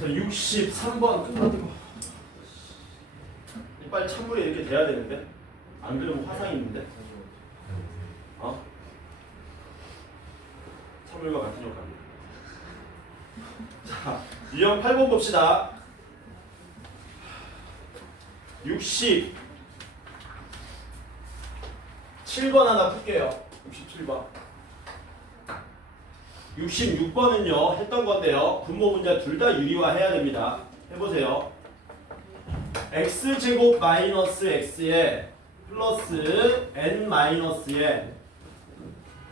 자, 63번 끝나고 빨리 찬물에 이렇게 돼야 되는데 안 그러면 화상이 있는데 찬물과 같은 효과입니다. 자, 유형 8번 봅시다. 67번 하나 풀게요. 67번. 66번은요 했던 건데요. 분모 문제 둘 다 유리화해야 됩니다. 해보세요. x제곱 마이너스 x에 플러스 n 마이너스에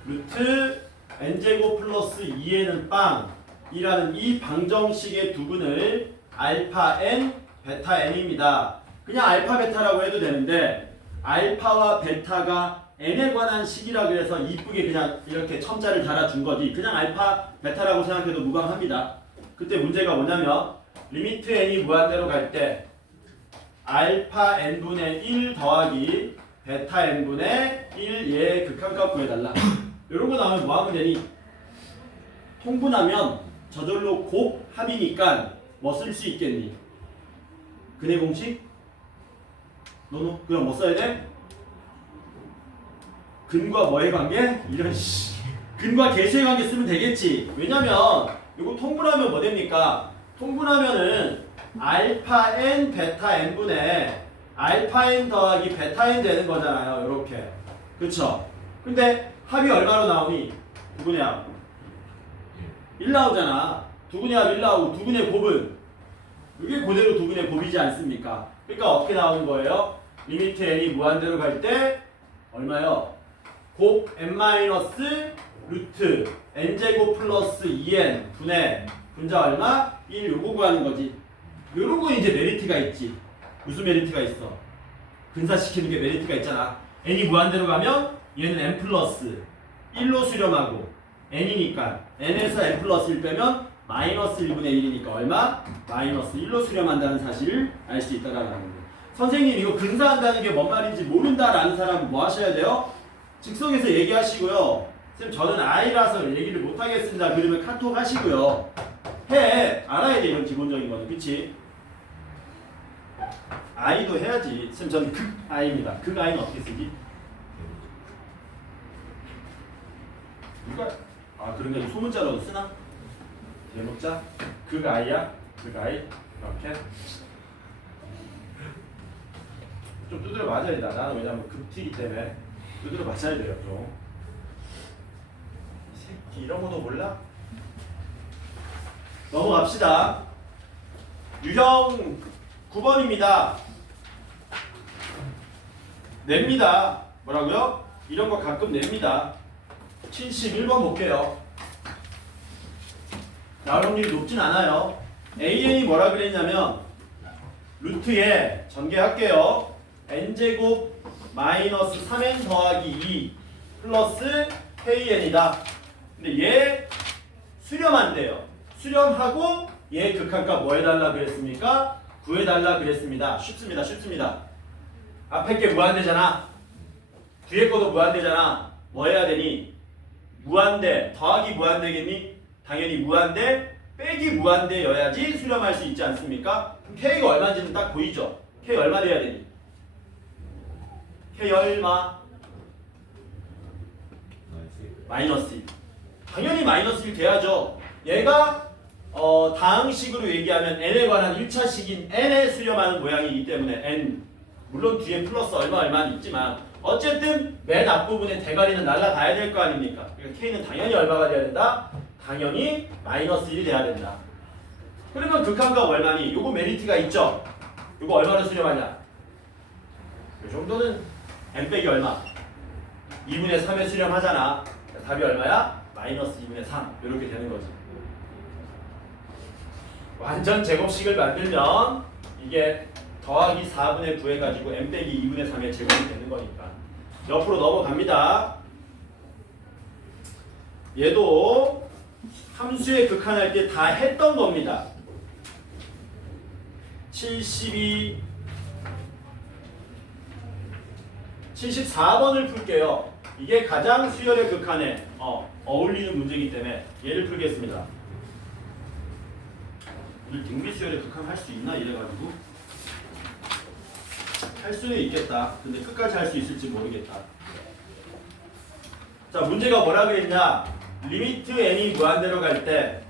루트 n제곱 플러스 2n은 빵이라는 이 방정식의 두근을 알파 n, 베타 n입니다. 그냥 알파 베타라고 해도 되는데 알파와 베타가 n에 관한 식이라 그래서 이쁘게 그냥 이렇게 첨자를 달아준 거지. 그냥 알파 베타라고 생각해도 무방합니다. 그때 문제가 뭐냐면 리미트 n이 무한대로 갈 때 알파 n분의 1 더하기 베타 n분의 1 얘의 극한값 구해달라. 이런 거 나오면 뭐 하면 되니? 통분하면 저절로 곱합이니까 뭐 쓸 수 있겠니? 근해 공식? 너는 그럼 뭐 써야 돼? 근과 뭐의 관계? 이런 씨. 근과 계수의 관계 쓰면 되겠지. 왜냐면 이거 통분하면 뭐 됩니까? 통분하면은 알파 n 베타 n분의 알파 n 더하기 베타 n 되는 거잖아요. 이렇게. 그쵸? 근데 합이 얼마로 나오니? 두분의 합 1 나오잖아. 두분의 합 1 나오고 두분의 곱은 이게 그대로 두분의 곱이지 않습니까? 그러니까 어떻게 나오는 거예요? 리미트 n이 무한대로 갈 때 얼마요? 곱 n 마이너스 루트 n제곱 플러스 2n 분의 분자 얼마? 1 요거 구하는 거지. 요런 거 이제 메리트가 있지. 무슨 메리트가 있어? 근사시키는 게 메리트가 있잖아. n이 무한대로 가면 얘는 n 플러스 1로 수렴하고 n이니까 n에서 n 플러스 1 빼면 마이너스 1분의 1이니까 얼마? 마이너스 1로 수렴한다는 사실을 알 수 있다라는 거예요. 선생님 이거 근사한다는 게 뭔 말인지 모른다라는 사람은 뭐 하셔야 돼요? 즉석에서 얘기하시고요. 선생님 저는 아이라서 얘기를 못하겠습니다. 그러면 카톡 하시고요. 해. 알아야 돼. 이런 기본적인 거는. 그치? 아이도 해야지. 선생님 저는 극아이입니다. 극아이는 어떻게 쓰지? 누가? 아 그런가 이 소문자로도 쓰나? 대문자? 극아이야? 극아이? 이렇게? 좀 두드려 맞아야 돼. 나는 왜냐면 극티기 때문에 두드려 맞아야 돼요. 좀. 이 새끼 이런 것도 몰라? 넘어갑시다. 유형 9번입니다. 냅니다. 뭐라고요? 이런 거 가끔 냅니다. 71번 볼게요. 나올 확률이 높진 않아요. AN이 뭐라 그랬냐면 루트에 전개할게요. n제곱 마이너스 3n 더하기 2 플러스 kn이다. 근데 얘 수렴한대요. 수렴하고 얘 극한값 뭐 해달라 그랬습니까? 구해달라 그랬습니다. 쉽습니다. 쉽습니다. 앞에 게 무한대잖아. 뒤에 것도 무한대잖아. 뭐 해야 되니? 무한대 더하기 무한대겠니? 당연히 무한대 빼기 무한대여야지 수렴할 수 있지 않습니까? 그럼 K가 얼마인지는 딱 보이죠? K 얼마 돼야 되니? K 얼마? 마이너스 1. 당연히 마이너스 1 돼야죠. 얘가 다항식으로 얘기하면 n에 관한 1차식인 n에 수렴하는 모양이기 때문에 n 물론 뒤에 플러스 얼마는 있지만 어쨌든 맨 앞부분에 대가리는 날라가야 될 거 아닙니까? 그러니까 k는 당연히 얼마가 돼야 된다? 당연히 마이너스 1이 돼야 된다. 그러면 극한값 얼마니? 요거 메리트가 있죠? 요거 얼마로 수렴하냐? 요 정도는 n 빼기 얼마? 2분의 3에 수렴하잖아. 그러니까 답이 얼마야? 마이너스 2분의 3 이렇게 되는 거지. 완전 제곱식을 만들면 이게 더하기 4분의 9 해가지고 n 빼기 2분의 3의 제곱이 되는 거니까 옆으로 넘어갑니다. 얘도 함수의 극한할 때 다 했던 겁니다. 72 74번을 풀게요. 이게 가장 수열의 극한에 어울리는 문제이기 때문에 얘를 풀겠습니다. 오늘 등비수열에 극한할 수 있나 이래가지고 할 수는 있겠다. 근데 끝까지 할 수 있을지 모르겠다. 자, 문제가 뭐라 그랬냐? 리미트 n이 무한대로 갈 때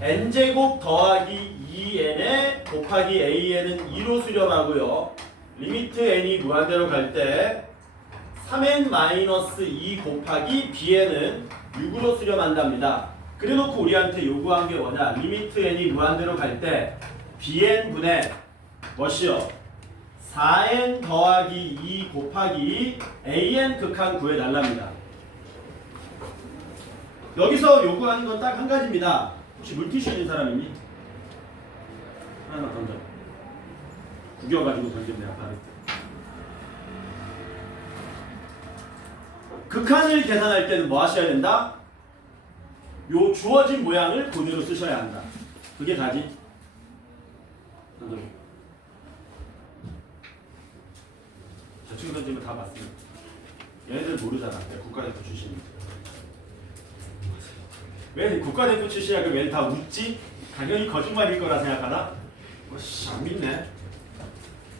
n제곱 더하기 2n에 곱하기 an은 2로 수렴하고요. 리미트 n이 무한대로 갈 때 3n-2 곱하기 bn은 6으로 수렴한답니다. 그래놓고 우리한테 요구한 게 뭐냐? 리미트 n이 무한대로 갈 때 bn분의 뭐시요? 4n 더하기 2 곱하기 an 극한 구해달랍니다. 여기서 요구하는 건 딱 한 가지입니다. 혹시 물티슈 있는 사람 있니? 하나만 던져. 구겨가지고 던지면 내가 바로. 극한을 계산할 때는 뭐 하셔야 된다? 요 주어진 모양을 그대로 쓰셔야 한다. 그게 다지. 던져. 저 친구 던지면 다 봤어요. 얘네들 모르잖아. 내가 국가대표 출신인데. 왜 국가대표 출신이야? 그럼 얘는 다 웃지? 당연히 거짓말일 거라 생각하나? 안 믿네.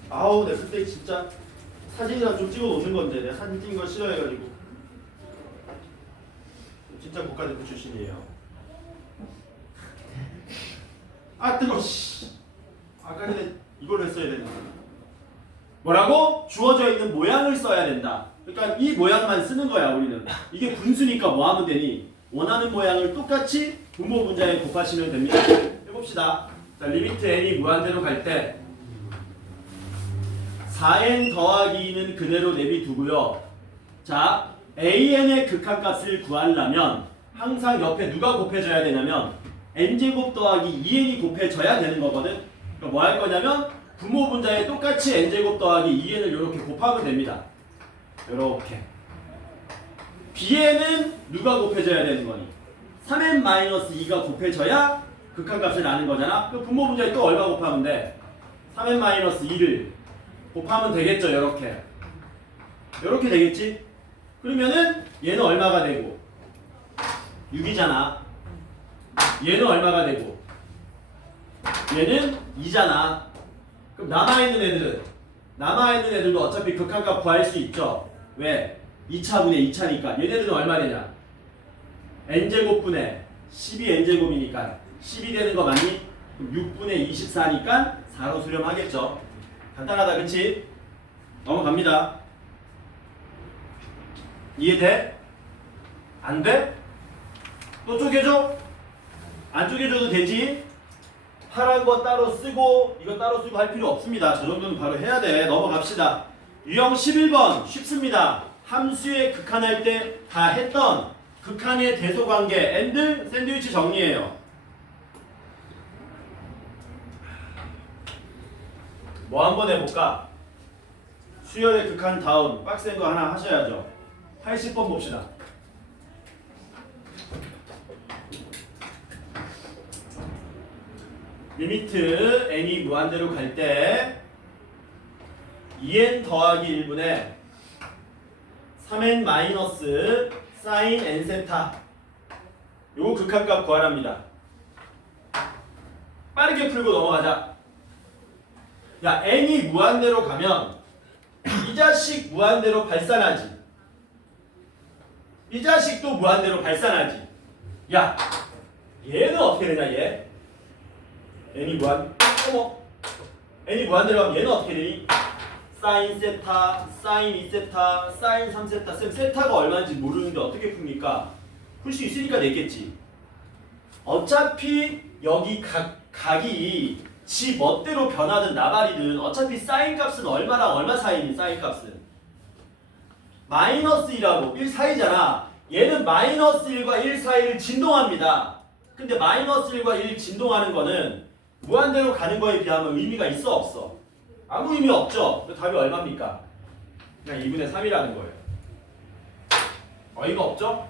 아우, 내가 그때 진짜 사진이나 좀 찍어 놓는 건데 내가 사진 찍는 거 싫어해가지고. 진짜 국가대표 출신이에요. 아, 뜨거워. 아까 전에 이걸 했어야 되는데. 뭐라고? 주어져 있는 모양을 써야 된다. 그러니까 이 모양만 쓰는 거야, 우리는. 이게 분수니까 뭐 하면 되니? 원하는 모양을 똑같이 분모 분자에 곱하시면 됩니다. 해봅시다. 자, 리미트 n이 무한대로 갈 때 4n 더하기 2는 그대로 내비두고요. 자, an의 극한값을 구하려면 항상 옆에 누가 곱해져야 되냐면 n제곱 더하기 2n이 곱해져야 되는 거거든. 그러니까 뭐 할 거냐면 분모 분자에 똑같이 n제곱 더하기 2n을 이렇게 곱하면 됩니다. 이렇게. bn은 누가 곱해져야 되는 거니? 3n-2가 곱해져야 극한값을 아는 거잖아. 그 분모 분자에 또 얼마 곱하면 돼? 3n-2를 곱하면 되겠죠. 이렇게. 이렇게 되겠지? 그러면은 얘는 얼마가 되고? 6이잖아. 얘는 얼마가 되고? 얘는 2잖아. 그럼 남아있는 애들도 어차피 극한값 구할 수 있죠. 왜? 2차분의 2차니까. 얘네들은 얼마 되냐? n제곱분의 12n제곱이니까 10이 되는 거 맞니? 그럼 6분의 24니까 4로 수렴하겠죠. 간단하다, 그치? 넘어갑니다. 이해돼? 안 돼? 또 쪼개줘? 안 쪼개줘도 되지? 파란 거 따로 쓰고 이거 따로 쓰고 할 필요 없습니다. 저 정도는 바로 해야 돼. 넘어갑시다. 유형 11번 쉽습니다. 함수의 극한할 때 다 했던 극한의 대소관계 and 샌드위치 정리해요. 뭐 한번 해볼까? 수열의 극한 다운 빡센 거 하나 하셔야죠. 80번 봅시다. 리미트 n이 무한대로 갈 때 2n 더하기 1분의 3n 마이너스 사인 n 세타 요거 극한값 구하랍니다. 빠르게 풀고 넘어가자. 야, n이 무한대로 가면 이 자식 무한대로 발산하지. 이 자식도 무한대로 발산하지. 야, 얘는 어떻게 되냐 얘? n이 n이 무한대로 가면 얘는 어떻게 되니? 사인 세타, 사인 2세타, 사인 3세타. 쌤, 세타가 얼마인지 모르는데 어떻게 풉니까? 풀 수 있으니까 냈겠지. 어차피 여기 각이 지 멋대로 변하든 나발이든 어차피 사인 값은 얼마랑 얼마 사이니? 사인 값은 마이너스 1하고 1 사이잖아. 얘는 마이너스 1과 1 사이를 진동합니다. 근데 마이너스 1과 1 진동하는 거는 무한대로 가는 거에 비하면 의미가 있어 없어? 아무 의미 없죠. 답이 얼마입니까? 그냥 2분의 3이라는 거예요. 어이가 없죠?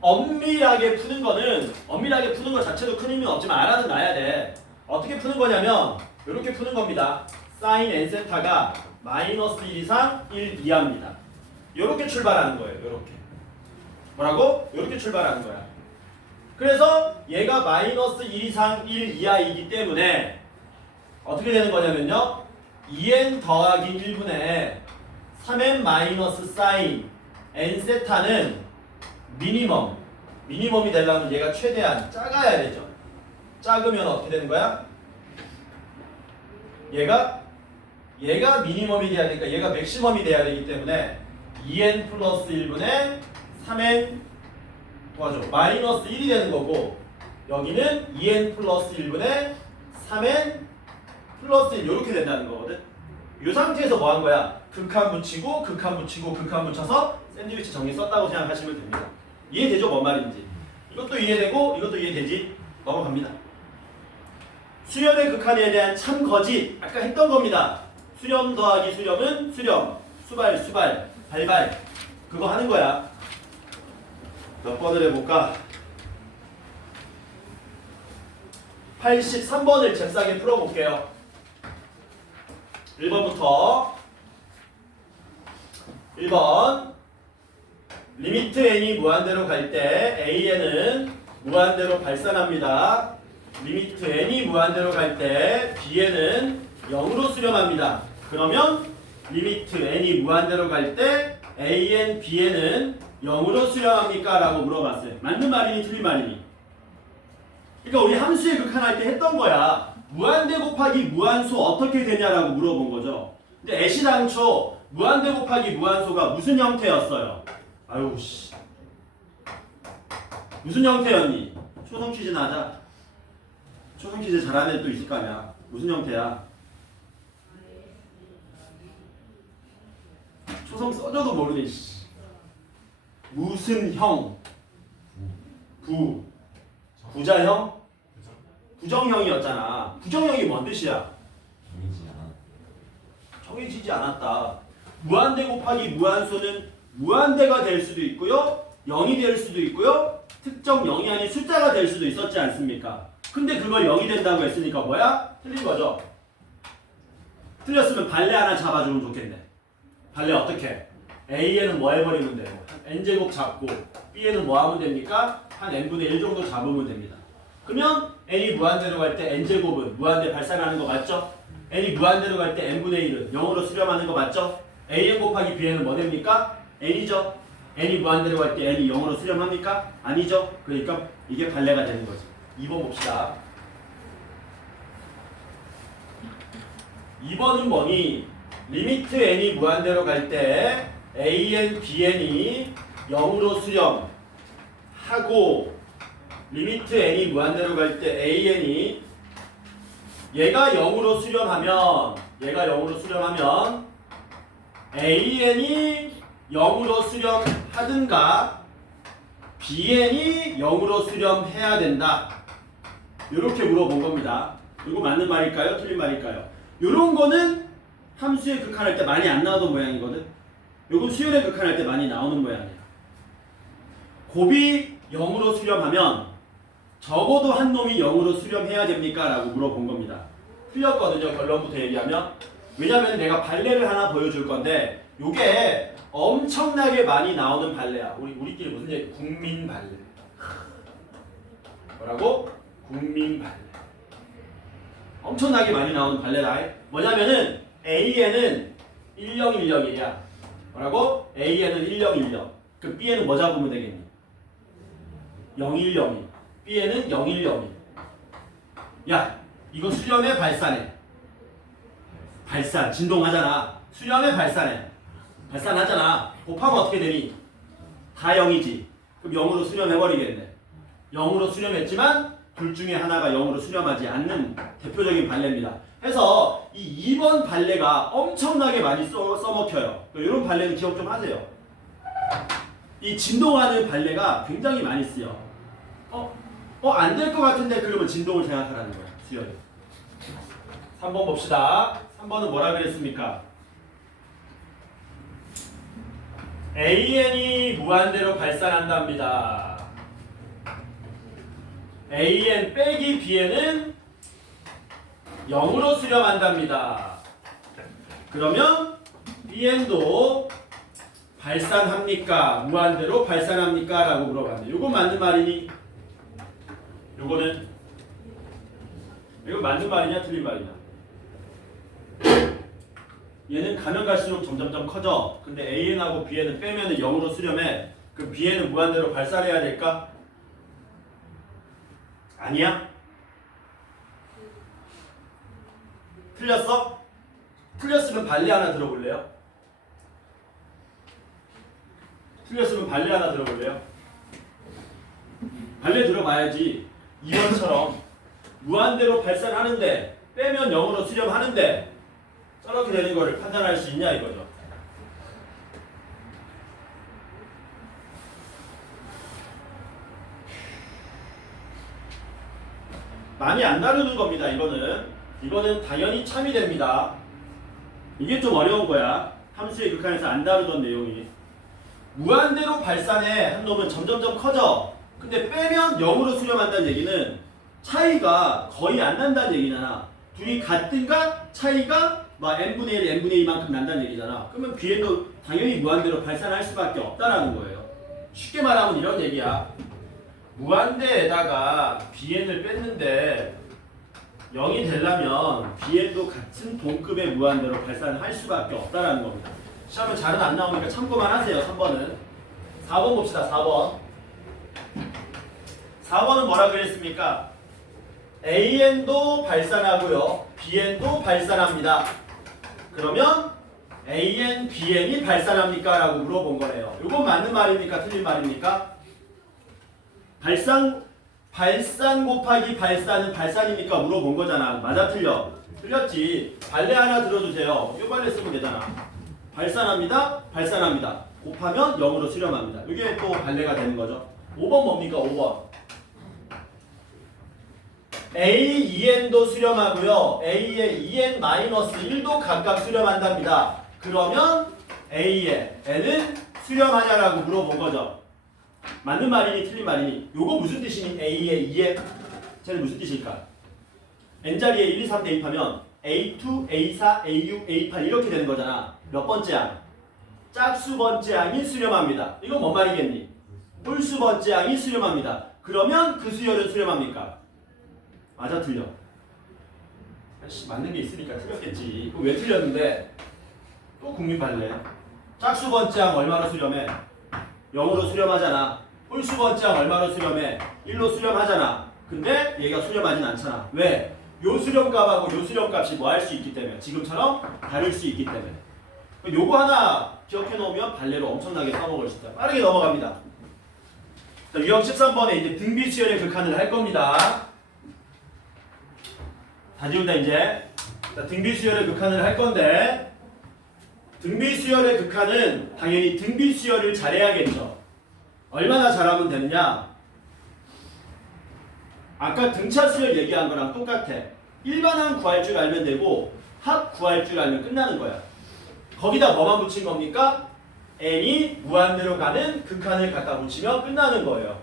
엄밀하게 푸는 거 자체도 큰 의미는 없지만 알아는 놔야 돼. 어떻게 푸는 거냐면 이렇게 푸는 겁니다. 사인 n세타가 마이너스 1 이상 1 이하입니다. 이렇게 출발하는 거예요. 이렇게. 뭐라고? 이렇게 출발하는 거야. 그래서 얘가 마이너스 1 이상 1 이하이기 때문에 어떻게 되는 거냐면요. 2n 더하기 1분의 3n 마이너스 사인 n 세타는 미니멈이 되려면 얘가 최대한 작아야 되죠. 작으면 어떻게 되는 거야? 얘가 미니멈이 돼야 되니까 얘가 맥시멈이 돼야 되기 때문에 2n 플러스 1분의 3n 도와줘. 마이너스 1이 되는 거고 여기는 2n 플러스 1분의 3n 플러스 1 이렇게 된다는 거거든. 이 상태에서 뭐 한 거야? 극한 붙이고 극한 붙이고 극한 붙여서 샌드위치 정리 썼다고 생각하시면 됩니다. 이해되죠? 뭔 말인지. 이것도 이해되고 이것도 이해되지? 넘어갑니다. 수렴의 극한에 대한 참거짓 아까 했던 겁니다. 수렴 더하기 수렴은 수렴, 수발, 발발 그거 하는 거야. 몇 번을 해볼까? 83번을 잽싸게 풀어볼게요. 1번부터 1번 리미트 n이 무한대로 갈 때 an은 무한대로 발산합니다. 리미트 n이 무한대로 갈 때 bn은 0으로 수렴합니다. 그러면 리미트 n이 무한대로 갈 때 an, bn은 0으로 수렴합니까? 라고 물어봤어요. 맞는 말이니 틀린 말이니? 그러니까 우리 함수의 극한할 때 했던 거야. 무한대 곱하기 무한소 어떻게 되냐라고 물어본 거죠. 근데 애시당초 무한대 곱하기 무한소가 무슨 형태였어요? 아유 씨. 무슨 형태였니? 초성 퀴즈나 하자. 초성 퀴즈 잘하는 애 또 있을 거 아니야. 무슨 형태야? 초성 써줘도 모르네. 씨. 무슨 형? 부자형? 부정형이었잖아. 부정형이 뭔 뜻이야? 정해지지 않았다. 무한대 곱하기 무한소는 무한대가 될 수도 있고요. 0이 될 수도 있고요. 특정 0이 아닌 숫자가 될 수도 있었지 않습니까? 근데 그걸 0이 된다고 했으니까 뭐야? 틀린 거죠. 틀렸으면 발레 하나 잡아주면 좋겠네. 발레 어떻게? A에는 뭐 해버리면 돼요? n제곱 잡고 B에는 뭐 하면 됩니까? 한 n분의 1 정도 잡으면 됩니다. 그러면 n이 무한대로 갈 때 n제곱은 무한대 발산하는 거 맞죠? n이 무한대로 갈 때 n분의 1은 0으로 수렴하는 거 맞죠? an 곱하기 bn은 뭐 됩니까? n이죠? n이 무한대로 갈 때 n이 0으로 수렴합니까? 아니죠? 그러니까 이게 발레가 되는 거지. 2번 봅시다. 2번은 뭐니? 리미트 n이 무한대로 갈 때 an, bn이 0으로 수렴하고 리미트 n이 무한대로 갈 때 an이 얘가 0으로 수렴하면 an이 0으로 수렴하든가 bn이 0으로 수렴해야 된다. 이렇게 물어본 겁니다. 이거 맞는 말일까요? 틀린 말일까요? 이런 거는 함수의 극한할 때 많이 안 나오던 모양이거든. 이건 수열의 극한할 때 많이 나오는 모양이야. 곱이 0으로 수렴하면 적어도 한 놈이 0으로 수렴해야 됩니까? 라고 물어본 겁니다. 틀렸거든요. 결론부터 얘기하면. 왜냐면 내가 발레를 하나 보여줄 건데 이게 엄청나게 많이 나오는 발레야. 우리끼리 무슨 얘기? 국민 발레. 뭐라고? 국민 발레. 엄청나게 많이 나오는 발레다. 뭐냐면은 A에는 1010이야. 뭐라고? A에는 1010. 그 B에는 뭐 잡으면 되겠니? 010이. B에는 010이. 야, 이거 수렴해 발산해. 발산, 진동하잖아. 수렴해 발산해. 발산하잖아. 곱하면 어떻게 되니? 다 0이지. 그럼 0으로 수렴해버리겠네. 0으로 수렴했지만 둘 중에 하나가 0으로 수렴하지 않는 대표적인 발레입니다. 해서 이 2번 발레가 엄청나게 많이 써먹혀요. 이런 발레는 기억 좀 하세요. 이 진동하는 발레가 굉장히 많이 쓰여. 안 될 것 같은데 그러면 진동을 생각하라는 거야. 수열이. 3번 봅시다. 3번은 뭐라 그랬습니까? AN이 무한대로 발산한답니다. AN 빼기 BN은 0으로 수렴한답니다. 그러면 BN도 발산합니까? 무한대로 발산합니까? 라고 물어봤는데 이건 맞는 말이니? 요거는 이거 맞는 말이냐 틀린 말이냐? 얘는 가면 갈수록 점점점 커져. 근데 AN하고 BN은 빼면은 0으로 수렴해. 그럼 BN은 무한대로 발산해야 될까? 아니야? 틀렸어? 틀렸으면 발레 하나 들어볼래요? 틀렸으면 발레 하나 들어볼래요? 발레 들어봐야지. 이번처럼 무한대로 발산하는데 빼면 0으로 수렴하는데 저렇게 되는 거를 판단할 수 있냐 이거죠. 많이 안 다루는 겁니다. 이거는 당연히 참이 됩니다. 이게 좀 어려운 거야. 함수의 극한에서 안 다루던 내용이. 무한대로 발산해 한 놈은 점점점 커져. 근데 빼면 0으로 수렴한다는 얘기는 차이가 거의 안 난다는 얘기잖아. 둘이 같든가 차이가 막 n분의 1, n분의 2만큼 난다는 얘기잖아. 그러면 BN도 당연히 무한대로 발산할 수밖에 없다라는 거예요. 쉽게 말하면 이런 얘기야. 무한대에다가 BN을 뺐는데 0이 되려면 BN도 같은 동급의 무한대로 발산할 수밖에 없다라는 겁니다. 시험에 잘은 안 나오니까 참고만 하세요. 3번은. 4번 봅시다. 4번. 4번은 뭐라 그랬습니까? AN도 발산하고요. BN도 발산합니다. 그러면 AN, BN이 발산합니까? 라고 물어본 거네요. 이건 맞는 말입니까? 틀린 말입니까? 발산 곱하기 발산은 발산입니까? 물어본 거잖아. 맞아 틀려? 틀렸지. 발레 하나 들어주세요. 이 발레 쓰면 되잖아. 발산합니다. 발산합니다. 곱하면 0으로 수렴합니다. 이게 또 발레가 되는 거죠. 5번 뭡니까? 5번. A2n도 수렴하고요. A의 2n-1도 각각 수렴한답니다. 그러면 A의 n은 수렴하냐라고 물어본 거죠. 맞는 말이니 틀린 말이니? 요거 무슨 뜻이니? A의 2n 쟤는 무슨 뜻일까? n자리에 1, 2, 3 대입하면 A2, A4, A6, A8 이렇게 되는 거잖아. 몇 번째 항? 짝수 번째 항이 수렴합니다. 이건 뭔 말이겠니? 홀수 번째 항이 수렴합니다. 그러면 그 수열은 수렴합니까? 맞아 틀려? 맞는 게 있으니까 틀렸겠지. 왜 틀렸는데? 또 국민발레. 짝수 번째 항 얼마로 수렴해? 0으로 수렴하잖아. 홀수 번째 항 얼마로 수렴해? 1로 수렴하잖아. 근데 얘가 수렴하진 않잖아. 왜? 요 수렴값하고 요 수렴값이 뭐 할 수 있기 때문에. 지금처럼 다를 수 있기 때문에. 요거 하나 기억해 놓으면 발레로 엄청나게 써먹을 수 있다. 빠르게 넘어갑니다. 자, 유형 13번에 이제 등비수열의 극한을 할 겁니다. 다 지운다 이제. 자, 등비수열의 극한을 할 건데 등비수열의 극한은 당연히 등비수열을 잘해야겠죠. 얼마나 잘하면 되느냐? 아까 등차수열 얘기한 거랑 똑같아. 일반항 구할 줄 알면 되고 합 구할 줄 알면 끝나는 거야. 거기다 뭐만 붙인 겁니까? n이 무한대로 가는 극한을 갖다 붙이면 끝나는 거예요.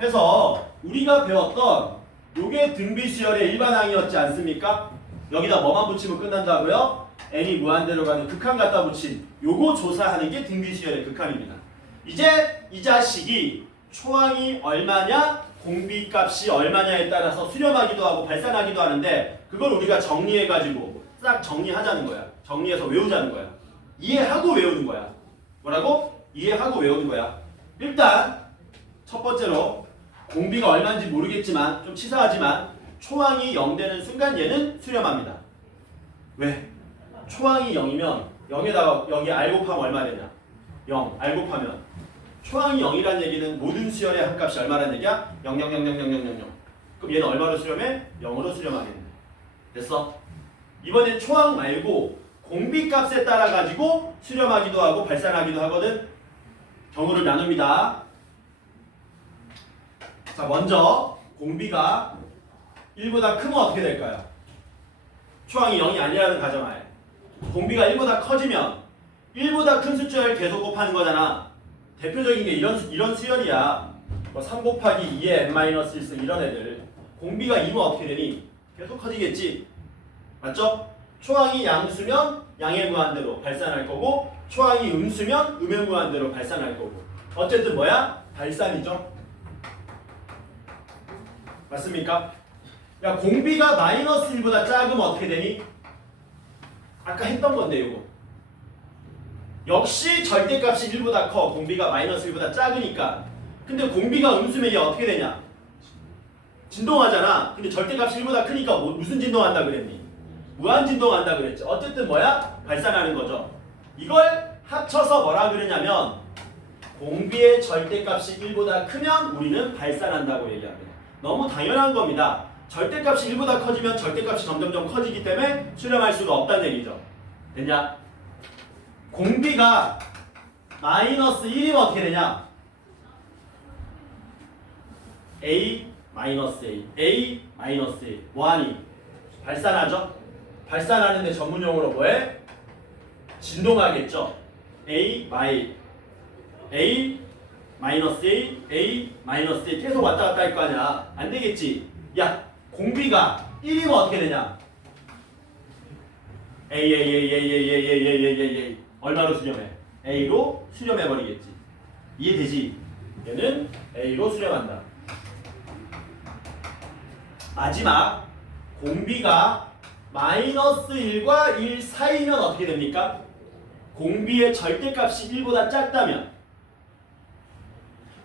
해서 우리가 배웠던 요게 등비수열의 일반항이었지 않습니까? 여기다 뭐만 붙이면 끝난다고요? n이 무한대로 가는 극한 갖다 붙인 요거 조사하는 게 등비수열의 극한입니다. 이제 이 자식이 초항이 얼마냐, 공비값이 얼마냐에 따라서 수렴하기도 하고 발산하기도 하는데 그걸 우리가 정리해가지고 싹 정리하자는 거야. 정리해서 외우자는 거야. 이해하고 외우는 거야. 뭐라고? 이해하고 외우는 거야. 일단 첫 번째로 공비가 얼마인지 모르겠지만 좀 치사하지만 초항이 0 되는 순간 얘는 수렴합니다. 왜? 초항이 0이면 0에다가 여기 r 곱하면 얼마 되냐? 0, r 곱하면 초항이 0이라는 얘기는 모든 수열의 합값이 얼마라는 얘기야? 0, 0, 0, 0, 0, 0, 0, 0. 그럼 얘는 얼마로 수렴해? 0으로 수렴하겠네. 됐어? 이번엔 초항 말고 공비값에 따라 가지고 수렴하기도 하고 발산하기도 하거든. 경우를 나눕니다. 자, 먼저 공비가 1보다 크면 어떻게 될까요? 초항이 0이 아니라는 가정하에 공비가 1보다 커지면 1보다 큰 숫자를 계속 곱하는 거잖아. 대표적인 게 이런 수열이야. 뭐 3 곱하기 2의 n-1승 이런 애들. 공비가 2면 어떻게 되니? 계속 커지겠지. 맞죠? 초항이 양수면 양의 무한대로 발산할 거고 초항이 음수면 음의 무한대로 발산할 거고 어쨌든 뭐야? 발산이죠. 맞습니까? 야, 공비가 마이너스 1보다 작으면 어떻게 되니? 아까 했던 건데 이거. 역시 절대값이 1보다 커. 공비가 마이너스 1보다 작으니까. 근데 공비가 음수면 얘 어떻게 되냐? 진동하잖아. 근데 절대값이 1보다 크니까 무슨 진동한다 그랬니? 무한 진동한다 그랬지. 어쨌든 뭐야? 발산하는 거죠. 이걸 합쳐서 뭐라 그러냐면 공비의 절대값이 1보다 크면 우리는 발산한다고 얘기합니다. 너무 당연한 겁니다. 절대값이 1보다 커지면 절대값이 점점점 커지기 때문에 수렴할 수가 없다는 얘기죠. 됐냐? 공비가 마이너스 1이면 어떻게 되냐? A 마이너스 A, A 마이너스 A 뭐하니? 발산하죠? 발산하는데 전문용어로 뭐해? 진동하겠죠? A 마이너스 A, A 마이너스 A 계속 왔다 갔다 할 거 아니야. 안 되겠지? 야, 공비가 1이면 어떻게 되냐? A 얼마로 수렴해? A로 수렴해 버리겠지. 이해되지? 얘는 A로 수렴한다. 마지막 공비가 마이너스 1과 1 사이면 어떻게 됩니까? 공비의 절대값이 1보다 작다면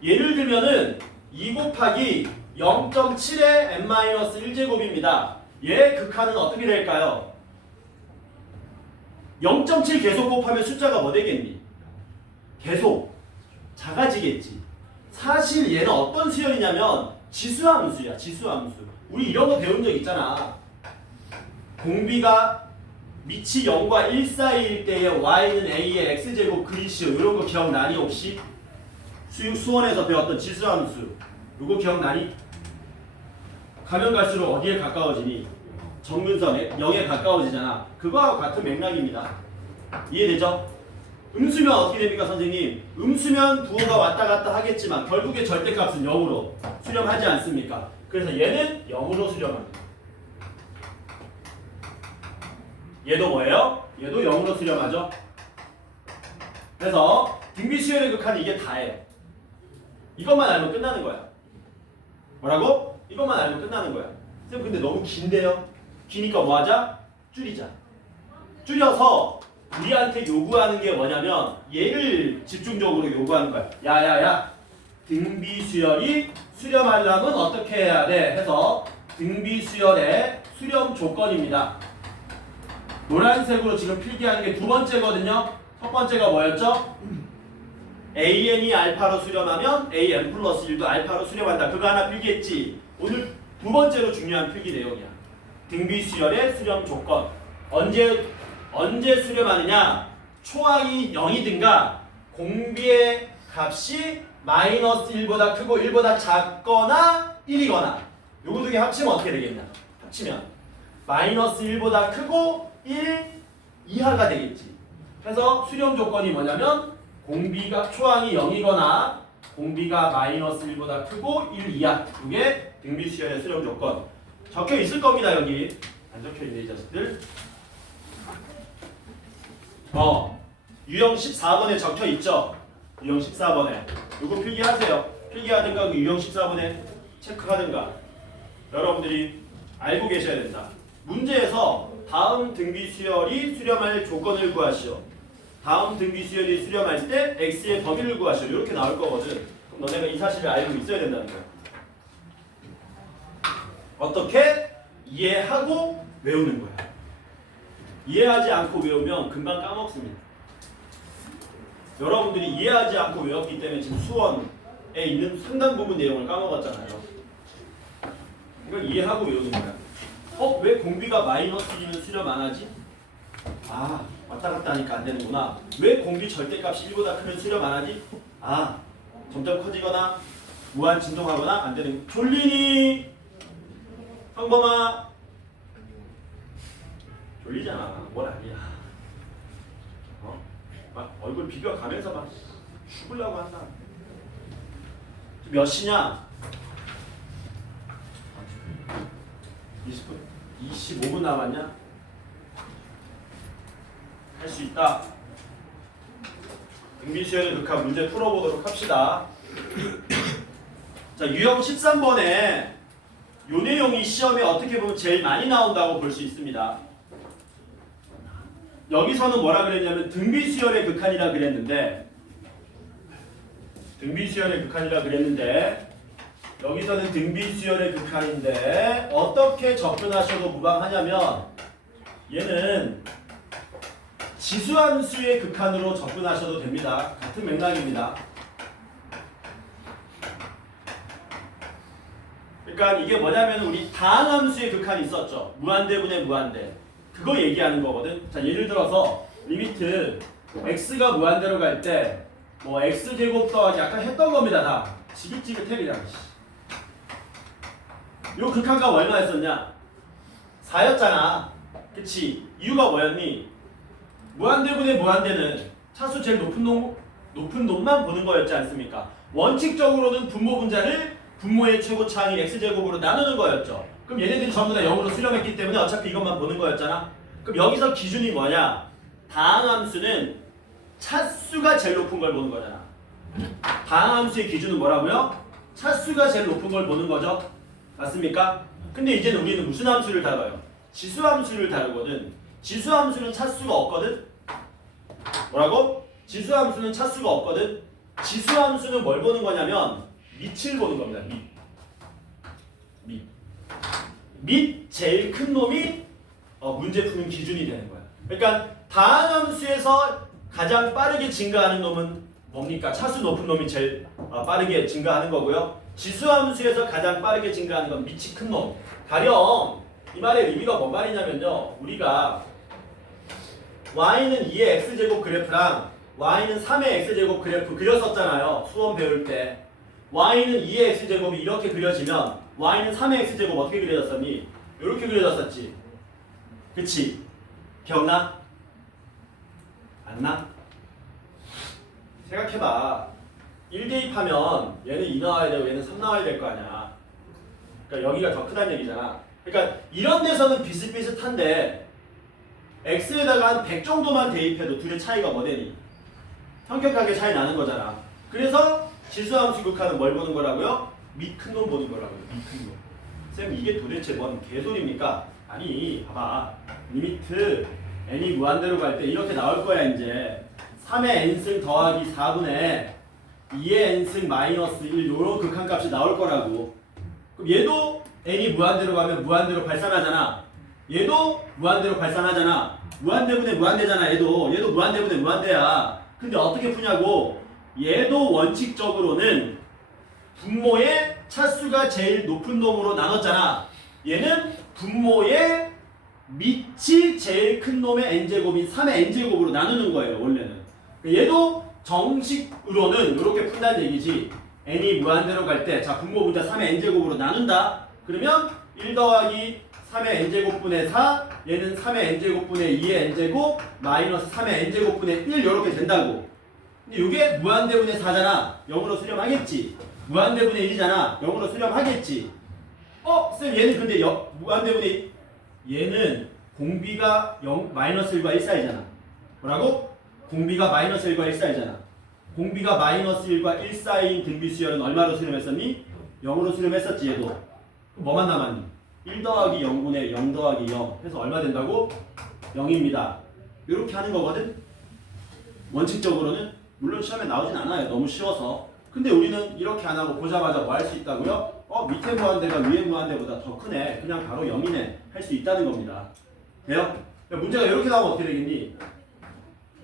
예를 들면은 2 곱하기 0.7의 n-1제곱입니다. 얘 극한은 어떻게 될까요? 0.7 계속 곱하면 숫자가 뭐 되겠니? 계속 작아지겠지. 사실 얘는 어떤 수열이냐면 지수함수야. 지수함수. 우리 이런 거 배운 적 있잖아. 공비가 밑이 0과 1 사이일 때에 y는 a의 x제곱 그리시오. 이런 거 기억나니 혹시? 수원에서 배웠던 지수함수. 이거 기억나니? 가면 갈수록 어디에 가까워지니? 정근선에 0에 가까워지잖아. 그거하고 같은 맥락입니다. 이해되죠? 음수면 어떻게 됩니까 선생님? 음수면 부호가 왔다 갔다 하겠지만 결국에 절대값은 0으로 수렴하지 않습니까? 그래서 얘는 0으로 수렴합니다. 얘도 뭐예요? 얘도 0으로 수렴하죠? 그래서 등비수열의 극한은 이게 다예요. 이것만 알면 끝나는 거야. 뭐라고? 이것만 알면 끝나는 거야. 쌤 근데 너무 긴데요? 기니까 뭐 하자? 줄이자. 줄여서 우리한테 요구하는 게 뭐냐면 얘를 집중적으로 요구하는 거야. 야야야 등비수열이 수렴하려면 어떻게 해야 돼? 해서 등비수열의 수렴 조건입니다. 노란색으로 지금 필기하는 게 두 번째거든요. 첫 번째가 뭐였죠? AN이 알파로 수렴하면 AN 플러스 1도 알파로 수렴한다. 그거 하나 필기했지. 오늘 두 번째로 중요한 필기 내용이야. 등비수열의 수렴 조건. 언제 수렴하느냐? 초항이 0이든가 공비의 값이 마이너스 1보다 크고 1보다 작거나 1이거나 요거 두 개 합치면 어떻게 되겠냐? 합치면 마이너스 1보다 크고 1 이하가 되겠지. 그래서 수렴 조건이 뭐냐면 공비가 초항이 0이거나 공비가 마이너스 1보다 크고 1 이하. 이게 등비수열의 수렴 조건. 적혀 있을 겁니다. 여기 안 적혀 있네 이 자식들. 유형 14번에 적혀 있죠. 유형 14번에 이거 필기하세요. 필기하든가 그 유형 14번에 체크하든가 여러분들이 알고 계셔야 된다. 문제에서 다음 등비수열이 수렴할 조건을 구하시오. 다음 등비수열이 수렴할 때 x의 범위를 구하시오. 이렇게 나올 거거든. 그럼 너네가 이 사실을 알고 있어야 된다는 거야. 어떻게? 이해하고 외우는 거야. 이해하지 않고 외우면 금방 까먹습니다. 여러분들이 이해하지 않고 외웠기 때문에 지금 수원에 있는 상당 부분 내용을 까먹었잖아요. 이걸 이해하고 외우는 거야. 왜 공비가 마이너스 1은 수렴 안 하지? 아, 왔다 갔다 하니까 안 되는구나. 왜 공비 절대값이 1보다 크면 수렴 안 하지? 아, 점점 커지거나 무한 진동하거나 안 되는. 졸리니? 황범아? 졸리잖아. 뭘 아니야. 막 얼굴 비벼가면서 막 죽으려고 한다. 몇 시냐? 20분? 25분 남았냐? 할 수 있다. 등비수열의 극한 문제 풀어보도록 합시다. 자, 유형 13번에 요 내용이 시험에 어떻게 보면 제일 많이 나온다고 볼 수 있습니다. 여기서는 뭐라 그랬냐면 등비수열의 극한이라 그랬는데 여기서는 등비수열의 극한인데 어떻게 접근하셔도 무방하냐면 얘는 지수함수의 극한으로 접근하셔도 됩니다. 같은 맥락입니다. 그러니까 이게 뭐냐면 우리 다항함수의 극한이 있었죠. 무한대분의 무한대. 그거 얘기하는 거거든. 자, 예를 들어서 리미트 x가 무한대로 갈 때 뭐 x제곱 더하기 아까 했던 겁니다. 다 지긋지긋해리라. 요 극한값 얼마였었냐? 4였잖아. 그치? 이유가 뭐였니? 무한대분의 무한대는 차수 제일 높은 놈만 보는 거였지 않습니까? 원칙적으로는 분모 분자를 분모의 최고차항인 x제곱으로 나누는 거였죠. 그럼 얘네들이 전부 다 0으로 수렴했기 때문에 어차피 이것만 보는 거였잖아. 그럼 여기서 기준이 뭐냐? 다항함수는 차수가 제일 높은 걸 보는 거잖아. 다항함수의 기준은 뭐라고요? 차수가 제일 높은 걸 보는 거죠. 맞습니까? 근데 이제는 우리는 무슨 함수를 다뤄요? 지수함수를 다루거든. 지수함수는 차수가 없거든. 뭐라고? 지수함수는 차수가 없거든. 지수함수는 뭘 보는 거냐면 밑을 보는 겁니다. 밑 제일 큰 놈이 문제 푸는 기준이 되는 거야. 그러니까 다항함수에서 가장 빠르게 증가하는 놈은 뭡니까? 차수 높은 놈이 제일 빠르게 증가하는 거고요. 지수함수에서 가장 빠르게 증가하는 건 밑이 큰 놈. 가령 이 말의 의미가 뭔 말이냐면요. 우리가 y는 2의 x제곱 그래프랑 y는 3의 x제곱 그래프 그렸었잖아요. 수원 배울 때. y는 2의 x제곱이 이렇게 그려지면 y는 3의 x제곱 어떻게 그려졌었니? 이렇게 그려졌었지. 그치? 기억나? 안 나? 생각해봐. 1 대입하면 얘는 2 나와야 되고 얘는 3 나와야 될 거 아니야. 그러니까 여기가 더 크다는 얘기잖아. 그러니까 이런 데서는 비슷비슷한데 x에다가 한 100 정도만 대입해도 둘의 차이가 뭐 되니? 현격하게 차이 나는 거잖아. 그래서 지수함수 극한은 뭘 보는 거라고요? 밑 큰 놈 보는 거라고요. 밑 큰 놈. 쌤 이게 도대체 뭔 개소리입니까? 아니 봐봐. 리미트 n이 무한대로 갈 때 이렇게 나올 거야 이제. 3의 n승 더하기 4분의 2의 n승 마이너스 1 요런 극한값이 나올 거라고. 그럼 얘도 n이 무한대로 가면 무한대로 발산하잖아. 얘도 무한대로 발산하잖아. 무한대분의 무한대잖아. 얘도 무한대분의 무한대야. 근데 어떻게 푸냐고. 얘도 원칙적으로는 분모의 차수가 제일 높은 놈으로 나눴잖아. 얘는 분모의 밑이 제일 큰 놈의 n제곱인 3의 n제곱으로 나누는 거예요. 원래는. 얘도 정식으로는 이렇게 푼다는 얘기지. n이 무한대로 갈 때 자 분모 분자 3의 n제곱으로 나눈다. 그러면 1 더하기 3의 n제곱분의 4 얘는 3의 n제곱분의 2의 n제곱 마이너스 3의 n제곱분의 1 이렇게 된다고. 근데 이게 무한대분의 4잖아. 0으로 수렴하겠지. 무한대분의 1이잖아. 0으로 수렴하겠지. 쌤 얘는 근데 무한대분의 얘는 공비가 0, 마이너스 1과 1 사이잖아. 뭐라고? 공비가 마이너스 1과 1 사이잖아. 공비가 마이너스 1과 1 사이인 등비수열은 얼마로 수렴했었니? 0으로 수렴했었지 얘도. 뭐만 남았니? 1 더하기 0분의 0 더하기 0 해서 얼마 된다고? 0입니다. 이렇게 하는 거거든? 원칙적으로는 물론 시험에 나오진 않아요. 너무 쉬워서. 근데 우리는 이렇게 안 하고 보자마자 뭐 할 수 있다고요? 밑에 무한대가 위에 무한대보다 더 크네. 그냥 바로 0이네. 할 수 있다는 겁니다. 돼요? 문제가 이렇게 나오면 어떻게 되겠니?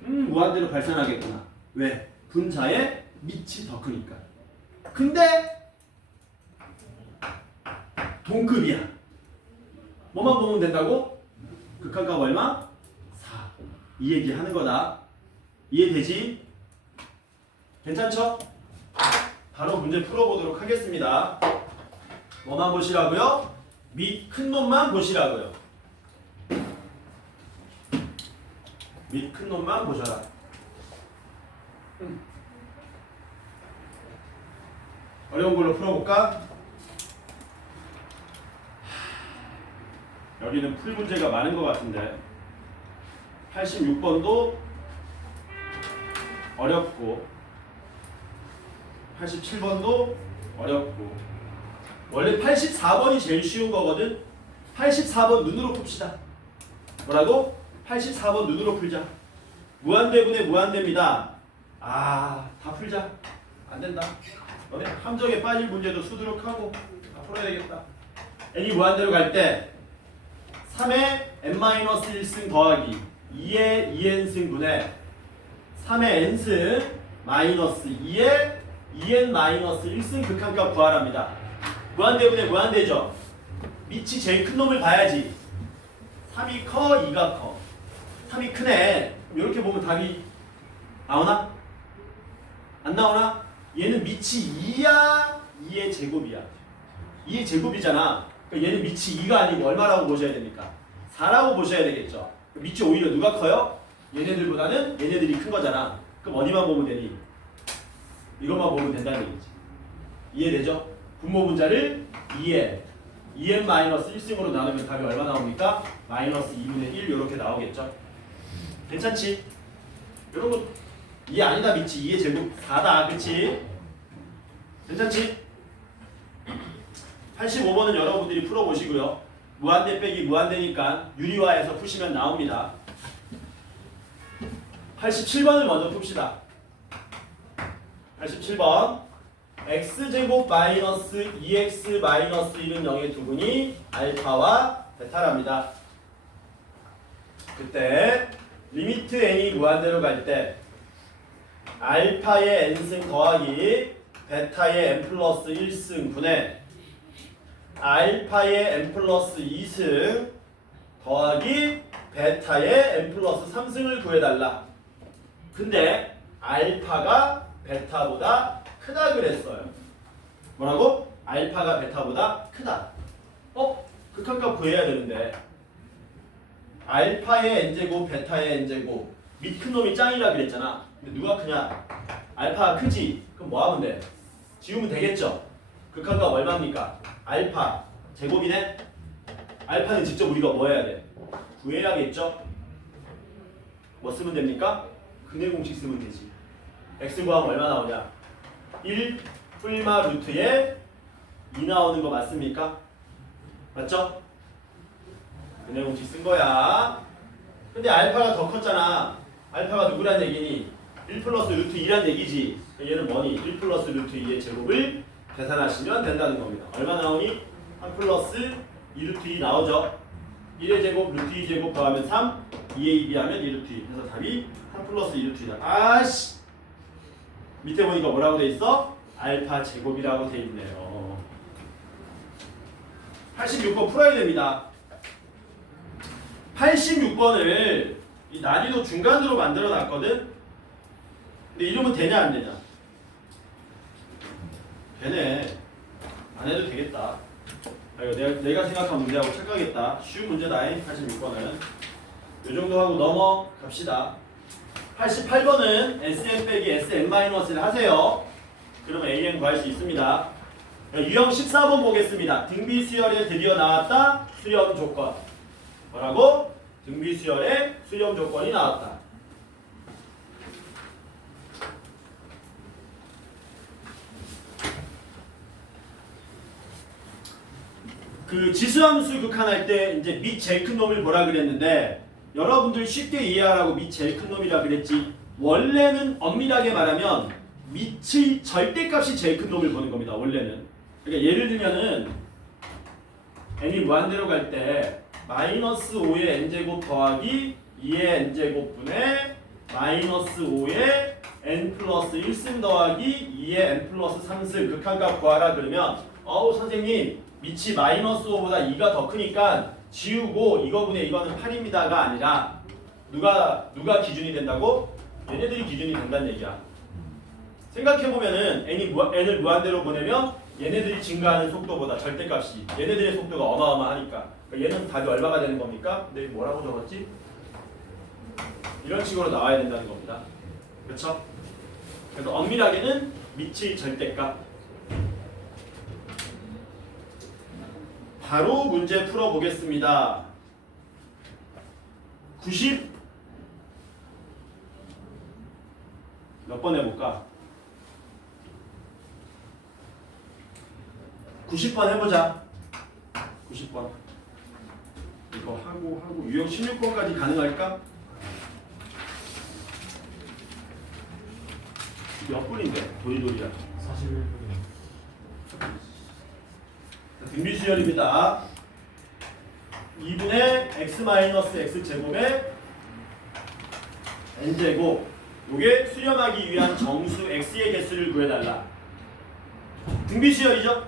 무한대로 발산하겠구나. 왜? 분자의 밑이 더 크니까. 근데 동급이야. 뭐만 보면 된다고? 극한값 얼마? 4. 이 얘기 하는 거다. 이해되지? 괜찮죠? 바로 문제 풀어보도록 하겠습니다. 뭐만 보시라고요? 밑 큰 놈만 보시라고요. 밑 큰 놈만 보셔라. 어려운 걸로 풀어볼까? 여기는 풀 문제가 많은 것 같은데 86번도 어렵고 87번도 어렵고 원래 84번이 제일 쉬운 거거든. 84번 눈으로 풉시다. 뭐라고? 84번 눈으로 풀자. 무한대분의 무한대입니다. 다 풀자. 안 된다. 너네 함정에 빠질 문제도 수두룩 하고 다 풀어야 되겠다. n이 무한대로 갈 때 3의 n-1승 더하기 2의 2n승 분의 3의 n승 마이너스 2의 2n-1승 극한값 구하랍니다. 무한대분의 무한대죠. 밑이 제일 큰 놈을 봐야지. 3이 커, 2가 커. 3이 크네. 이렇게 보면 답이 나오나? 안 나오나? 얘는 밑이 2야, 2의 제곱이야. 2의 제곱이잖아. 그러니까 얘는 밑이 2가 아니고 얼마라고 보셔야 됩니까? 4라고 보셔야 되겠죠. 밑이 오히려 누가 커요? 얘네들보다는 얘네들이 큰 거잖아. 그럼 어디만 보면 되니? 이것만 보면 된다는 얘기지. 이해되죠? 분모 분자를 2n-1승으로 나누면 답이 얼마 나옵니까? 마이너스 2분의 1 이렇게 나오겠죠. 괜찮지? 이런 거 2 아니다 밑이 2의 제곱 4다. 그치? 괜찮지? 85번은 여러분들이 풀어보시고요. 무한대 빼기 무한대니까 유리화해서 푸시면 나옵니다. 87번을 먼저 풉시다. 87번 x제곱 마이너스 2x 마이너스 1은 0의 두분이 알파와 베타랍니다. 그때 리미트 n이 무한대로 갈 때 알파의 n승 더하기 베타의 n 플러스 1승 분의 알파의 n 플러스 2승 더하기 베타의 n 플러스 3승을 구해달라. 근데 알파가 베타보다 크다 그랬어요. 뭐라고? 알파가 베타보다 크다. 극한값 구해야 되는데 알파의 n제곱 베타의 n제곱 밑 큰 놈이 짱이라 그랬잖아. 근데 누가 크냐? 알파가 크지? 그럼 뭐 하면 돼? 지우면 되겠죠? 극한값 얼마입니까? 알파 제곱이네? 알파는 직접 우리가 뭐 해야 돼? 구해야겠죠? 뭐 쓰면 됩니까? 근해 공식 쓰면 되지. x 구하면 얼마 나오냐? 1 풀마 루트에 2 나오는 거 맞습니까? 맞죠? 근해 공식 쓴 거야. 근데 알파가 더 컸잖아. 알파가 누구란 얘기니? 1 플러스 루트 2란 얘기지. 얘는 뭐니? 1 플러스 루트 2의 제곱을 계산하시면 된다는 겁니다. 얼마 나오니? 3 플러스 2 루트 2 나오죠? 1의 제곱 루트 2 제곱 더하면 3 2의 2비 하면 2 루트 2. 그래서 답이 3 플러스 2 루트 2다. 아씨! 밑에 보니까 뭐라고 돼 있어? 알파 제곱이라고 돼 있네요. 86번 풀어야 됩니다. 86번을 이 난이도 중간으로 만들어 놨거든? 근데 이러면 되냐 안 되냐? 되네. 안 해도 되겠다. 이거 내가 생각한 문제하고 착각했다. 쉬운 문제다잉. 86번은 이 정도 하고 넘어갑시다. 88번은 Sn 빼기 Sn-를 하세요. 그러면 AN 구할 수 있습니다. 유형 14번 보겠습니다. 등비 수열에 드디어 나왔다. 수렴 조건. 뭐라고? 등비 수열에 수렴 조건이 나왔다. 그 지수함수 극한할 때 이제 밑 제일 큰 놈을 보라 그랬는데 여러분들 쉽게 이해하라고 밑 제일 큰 놈이라 그랬지. 원래는 엄밀하게 말하면 밑의 절대값이 제일 큰 놈을 보는 겁니다. 원래는. 그러니까 예를 들면은 n이 무한대로 갈 때 마이너스 5의 n제곱 더하기 2의 n제곱 분의 마이너스 5의 n 플러스 1승 더하기 2의 n 플러스 3승 극한값 구하라 그러면 선생님 밑이 마이너스 5보다 2가 더 크니까 지우고 이거분의 이거는 8입니다가 아니라 누가 기준이 된다고? 얘네들이 기준이 된다는 얘기야. 생각해보면은 n을 무한대로 보내면 얘네들이 증가하는 속도보다 절대값이 얘네들의 속도가 어마어마하니까 그러니까 얘는 답이 얼마가 되는 겁니까? 근데 뭐라고 적었지? 이런 식으로 나와야 된다는 겁니다. 그렇죠? 그래서 엄밀하게는 밑의 절대값. 바로 문제 풀어보겠습니다. 90 몇 번 해볼까? 90번 해보자. 90번. 이거 하고 유형 16번까지 가능할까? 몇 분인데? 도리도리야. 41분이요. 등비수열입니다. 2분의 x-x 제곱에 n제곱. 요게 수렴하기 위한 정수 x의 개수를 구해달라. 등비수열이죠?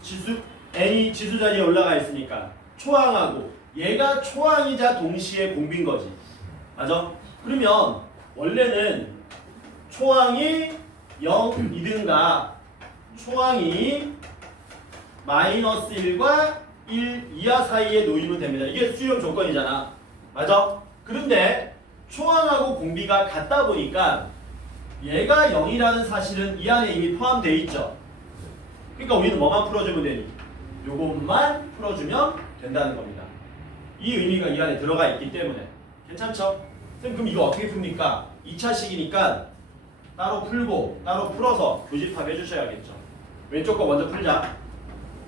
지수 n이 지수 자리에 올라가 있으니까 초항하고 얘가 초항이자 동시에 공비인 거지. 맞아? 그러면 원래는 초항이 0이든가 초항이 마이너스 1과 1 이하 사이에 놓이면 됩니다. 이게 수렴 조건이잖아. 맞아? 그런데 초항하고 공비가 같다 보니까 얘가 0이라는 사실은 이 안에 이미 포함되어 있죠. 그러니까 우리는 뭐만 풀어주면 되니? 요것만 풀어주면 된다는 겁니다. 이 의미가 이 안에 들어가 있기 때문에. 괜찮죠? 선생님 그럼 이거 어떻게 풉니까? 2차식이니까 따로 풀고 따로 풀어서 교집합 해주셔야겠죠. 왼쪽 거 먼저 풀자.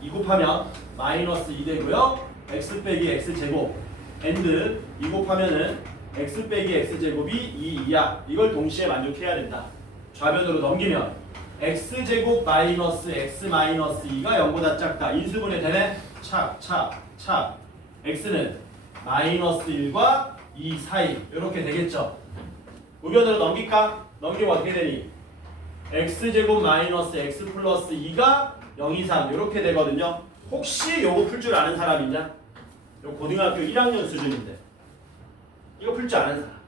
2 곱하면 마이너스 2 되고요. x 빼기 x 제곱 and 2 곱하면은 x 빼기 x 제곱이 2 이하. 이걸 동시에 만족해야 된다. 좌변으로 넘기면 x 제곱 마이너스 x 마이너스 2가 0보다 작다. 인수분해 되네. 착. x는 마이너스 1과 2 사이. 이렇게 되겠죠. 우변으로 넘길까? 넘기면 어떻게 되니? x 제곱 마이너스 x 플러스 2가 0 이상 이렇게 되거든요. 혹시 요거 풀 줄 아는 사람 있냐? 요 고등학교 1학년 수준인데 이거 풀 줄 아는 사람.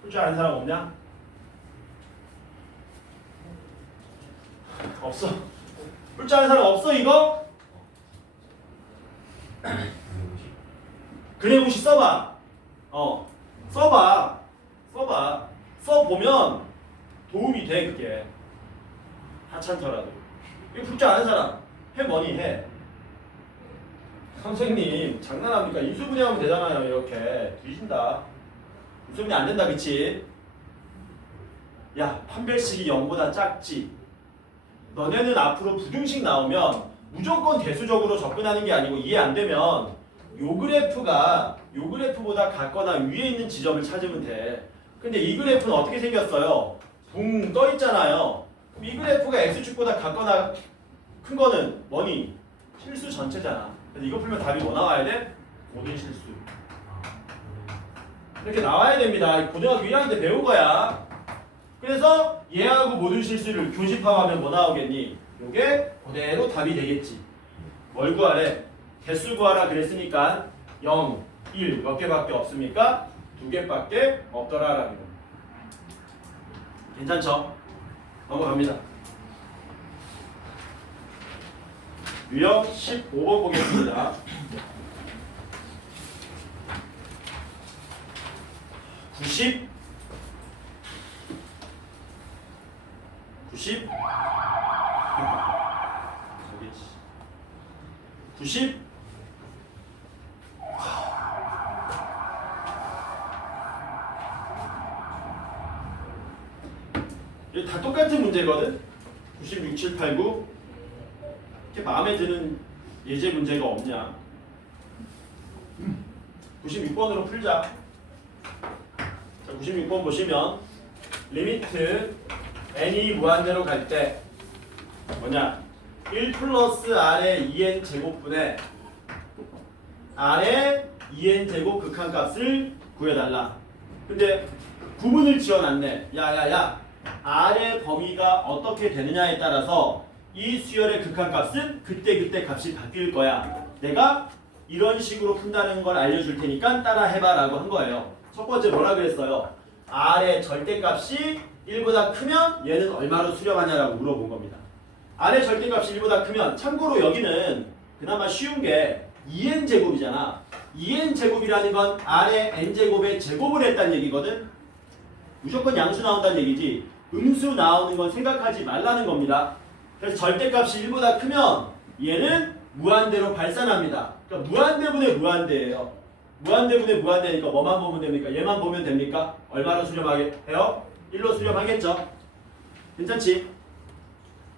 풀 줄 아는 사람 없냐? 없어. 풀 줄 아는 사람 없어 이거? 그래고시 써봐. 써봐. 써보면 도움이 돼 그게. 하찮더라도. 이거 풀 줄 아는 사람 해 뭐니 해. 선생님 장난합니까? 인수분해하면 되잖아요. 이렇게 뒤진다. 인수분해 안 된다 그치? 야 판별식이 0보다 작지. 너네는 앞으로 부등식 나오면 무조건 대수적으로 접근하는 게 아니고 이해 안 되면 요 그래프보다 같거나 위에 있는 지점을 찾으면 돼. 근데 이 그래프는 어떻게 생겼어요? 붕 떠 있잖아요. 그럼 이 그래프가 x축보다 같거나 큰 거는 뭐니? 실수 전체잖아. 그래서 이거 풀면 답이 뭐 나와야 돼? 모든 실수. 이렇게 나와야 됩니다. 고등학교 1학년 때 배운 거야. 그래서 얘하고 모든 실수를 교집합하면 뭐 나오겠니? 요게 그대로 답이 되겠지. 뭘 구하래? 개수 구하라 그랬으니까 0, 1 몇 개밖에 없습니까? 2개밖에 없더라라는 거. 괜찮죠? 넘어갑니다. 유형 15번 보겠습니다. 90 이게 다 똑같은 문제거든. 96, 7, 8, 9 이렇게 마음에 드는 예제 문제가 없냐? 96번으로 풀자. 자, 96번 보시면 리미트 n이 무한대로 갈 때 뭐냐? 1 플러스 r의 2n 제곱분의 r의 2n 제곱 극한값을 구해달라. 근데 구분을 지어놨네. 야야야, r의 범위가 어떻게 되느냐에 따라서 이 수열의 극한값은 그때 값이 바뀔 거야. 내가 이런 식으로 푼다는 걸 알려줄 테니까 따라 해봐라고 한 거예요. 첫 번째 뭐라 그랬어요? r의 절대값이 1보다 크면 얘는 얼마로 수렴하냐라고 물어본 겁니다. r의 절대값이 1보다 크면, 참고로 여기는 그나마 쉬운 게 2n 제곱이잖아. 2n 제곱이라는 건 r의 n 제곱의 제곱을 했다는 얘기거든. 무조건 양수 나온다는 얘기지. 음수 나오는 건 생각하지 말라는 겁니다. 그래서 절대값이 1보다 크면 얘는 무한대로 발산합니다. 그러니까 무한대분의 무한대예요. 무한대분의 무한대니까 뭐만 보면 됩니까? 얘만 보면 됩니까? 얼마로 수렴해요? 1로 수렴하겠죠? 괜찮지?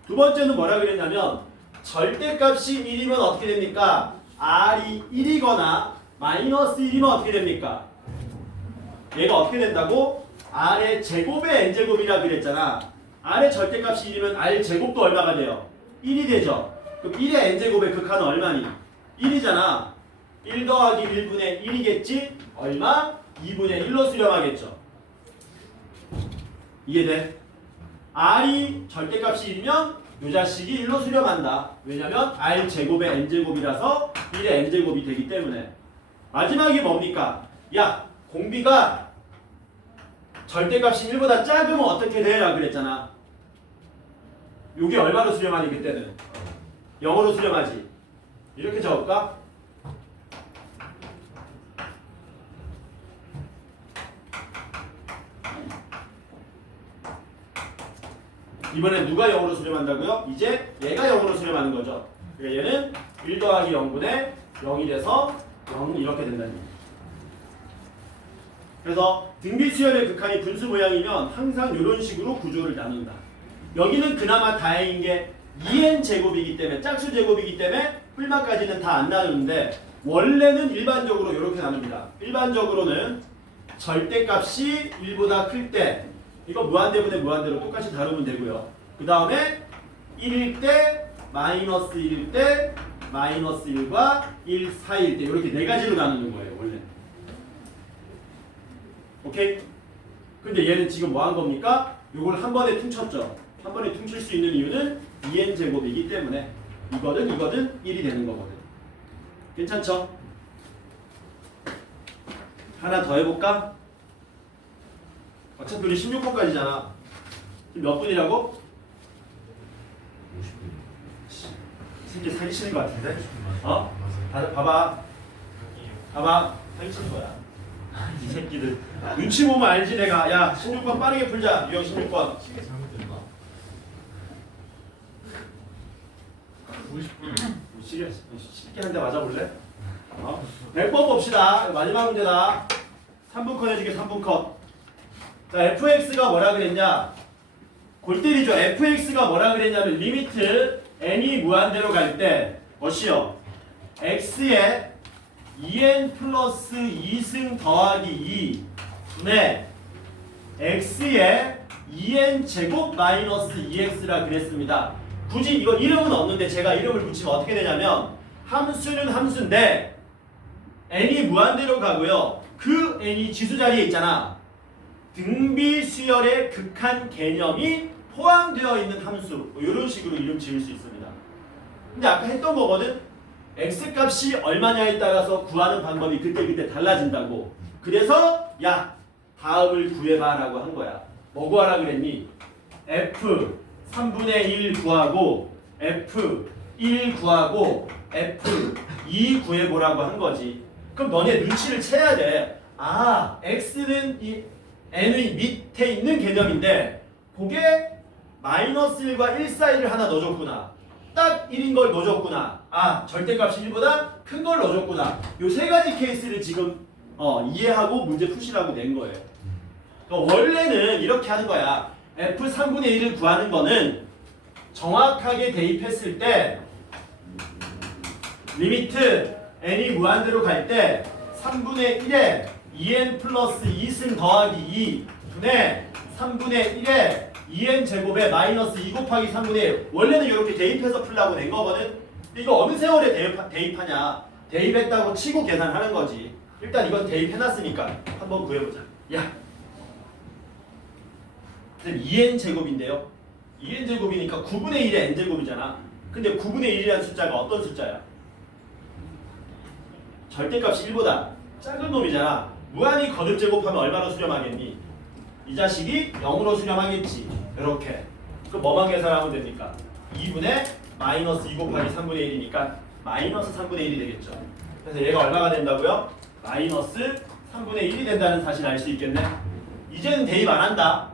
두 번째는 뭐라 그랬냐면 절대값이 1이면 어떻게 됩니까? R이 1이거나 마이너스 1이면 어떻게 됩니까? 얘가 어떻게 된다고? R의 제곱의 N제곱이라 그랬잖아. R의 절대값이 1이면 R 제곱도 얼마가 돼요? 1이 되죠. 그럼 1의 N제곱의 극한은 얼마니? 1이잖아. 1 더하기 1분의 1이겠지? 얼마? 2분의 1로 수렴하겠죠. 이해돼? R이 절대값이 1이면 이 자식이 1로 수렴한다. 왜냐면 R 제곱의 N제곱이라서 1의 N제곱이 되기 때문에. 마지막이 뭡니까? 야, 공비가 절대값이 1보다 작으면 어떻게 돼? 라고 그랬잖아. 요게 얼마로 수렴하니 그때는? 0으로 수렴하지. 이렇게 적을까? 이번에 누가 0으로 수렴한다고요? 이제 얘가 0으로 수렴하는 거죠. 그러니까 얘는 1 더하기 0분의 0이 돼서 0 이렇게 된다는 얘기예요. 그래서 등비수열의 극한이 분수 모양이면 항상 이런 식으로 구조를 나눈다. 여기는 그나마 다행인 게 2n 제곱이기 때문에 짝수 제곱이기 때문에 풀마까지는 다 안 나누는데 원래는 일반적으로 이렇게 나눕니다. 일반적으로는 절대값이 1보다 클 때 이거 무한대분의 무한대로 똑같이 다루면 되고요. 그 다음에 1일 때, 마이너스 1일 때, 마이너스 1과 1 사이일 때 이렇게 네 가지로 나누는 거예요. 원래. 오케이? 근데 얘는 지금 뭐 한 겁니까? 이걸 한 번에 퉁쳤죠. 한 번에 퉁칠 수 있는 이유는 2n 제곱이기 때문에 이거든 1이 되는 거거든. 괜찮죠? 하나 더 해볼까? 어차피 우리 16번까지잖아. 지금 몇 분이라고? 50분. 새끼 사기치는 거 같은데? 어? 다들 봐봐. 봐봐. 사기치는 거야. 이 새끼들. 눈치 보면 알지 내가. 야 16번 빠르게 풀자. 유형 16번. 시계 잘못됐나? 50분. 시계 한 대 맞아볼래? 어? 100번 봅시다. 마지막 문제다. 3분 컷 해주게 3분 컷. 자 fx가 뭐라 그랬냐? 골 때리죠. fx가 뭐라 그랬냐면 리미트 n이 무한대로 갈 때 뭐시요? x에 2n 플러스 2승 더하기 2 분의 x에 2n 제곱 마이너스 2x라 그랬습니다. 굳이 이거 이름은 없는데 제가 이름을 붙이면 어떻게 되냐면 함수는 함수인데 n이 무한대로 가고요. 그 n이 지수 자리에 있잖아. 등비수열의 극한 개념이 포함되어 있는 함수 뭐 이런 식으로 이름 지을 수 있습니다. 근데 아까 했던 거거든. x값이 얼마냐에 따라서 구하는 방법이 그때그때 달라진다고. 그래서 야 다음을 구해봐 라고 한 거야. 뭐 구하라 그랬니? f 3분의 1 구하고 f 1 구하고 f 2 구해보라고 한 거지. 그럼 너네 눈치를 채야 돼. 아 x는 이 n의 밑에 있는 개념인데 그게 마이너스 1과 1 사이를 하나 넣어줬구나. 딱 1인 걸 넣어줬구나. 아 절대값이 1보다 큰 걸 넣어줬구나. 요 세 가지 케이스를 지금 이해하고 문제 푸시라고 낸 거예요. 그러니까 원래는 이렇게 하는 거야. f 3분의 1을 구하는 거는 정확하게 대입했을 때 리미트 n이 무한대로 갈 때 3분의 1에 2n 플러스 2승 더하기 2 분의 3분의 1에 2n 제곱에 마이너스 2 곱하기 3분의 1 원래는 이렇게 대입해서 풀라고 낸 거거든. 이거 어느 세월에 대입하냐. 대입했다고 치고 계산하는 거지. 일단 이건 대입해놨으니까 한번 구해보자. 야 선생님 2n 제곱인데요. 2n 제곱이니까 9분의 1의 n 제곱이잖아. 근데 9분의 1이라는 숫자가 어떤 숫자야? 절대값이 1보다 작은 놈이잖아. 무한히 거듭 제곱하면 얼마로 수렴하겠니? 이 자식이 0으로 수렴하겠지. 이렇게. 그럼 뭐만 계산하면 됩니까? 2분의 마이너스 2 곱하기 3분의 1이니까 마이너스 3분의 1이 되겠죠. 그래서 얘가 얼마가 된다고요? 마이너스 3분의 1이 된다는 사실 알 수 있겠네. 이제는 대입 안 한다.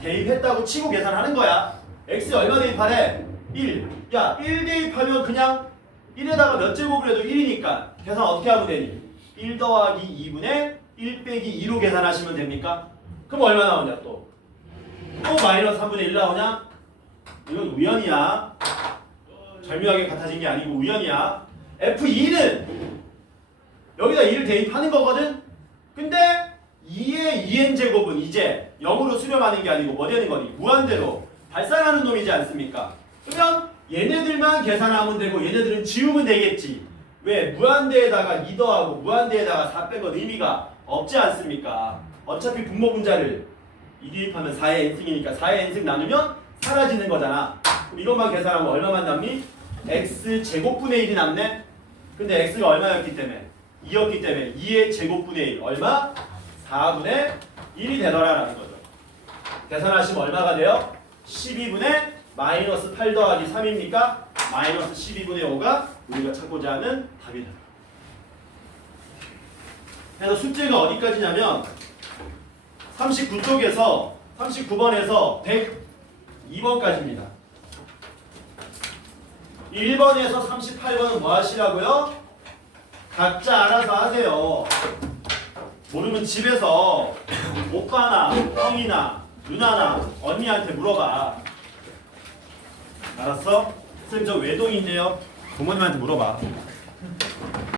대입했다고 치고 계산하는 거야. x 얼마 대입하래? 1. 야 1 대입하면 그냥 1에다가 몇 제곱을 해도 1이니까 계산 어떻게 하면 되니? 1 더하기 2분의 1 빼기 2로 계산하시면 됩니까? 그럼 얼마 나오냐 또? 또 마이너스 3분의 1 나오냐? 이건 우연이야. 절묘하게 같아진 게 아니고 우연이야. F2는 여기다 2를 대입하는 거거든? 근데 2의 2n제곱은 이제 0으로 수렴하는 게 아니고 뭐 되는 거니? 무한대로 발산하는 놈이지 않습니까? 그러면 얘네들만 계산하면 되고 얘네들은 지우면 되겠지. 왜? 무한대에다가 2 더하고 무한대에다가 4 빼건 의미가 없지 않습니까? 어차피 분모 분자를 2 대입하면 4의 n승이니까 4의 n승 나누면 사라지는 거잖아. 그럼 이것만 계산하면 얼마만 남니? x제곱분의 1이 남네? 근데 x가 얼마였기 때문에? 2였기 때문에 2의 제곱분의 1 얼마? 4분의 1이 되더라라는 거죠. 계산하시면 얼마가 돼요? 12분의 마이너스 8 더하기 3입니까? 마이너스 12분의 5가 우리가 찾고자 하는 답이다. 그래서 숙제가 어디까지냐면 39쪽에서 39번에서 102번까지입니다. 1번에서 38번은 뭐 하시라고요? 각자 알아서 하세요. 모르면 집에서 오빠나 형이나 누나나 언니한테 물어봐. 알았어? 선생님 저 외동인데요. 부모님한테 물어봐.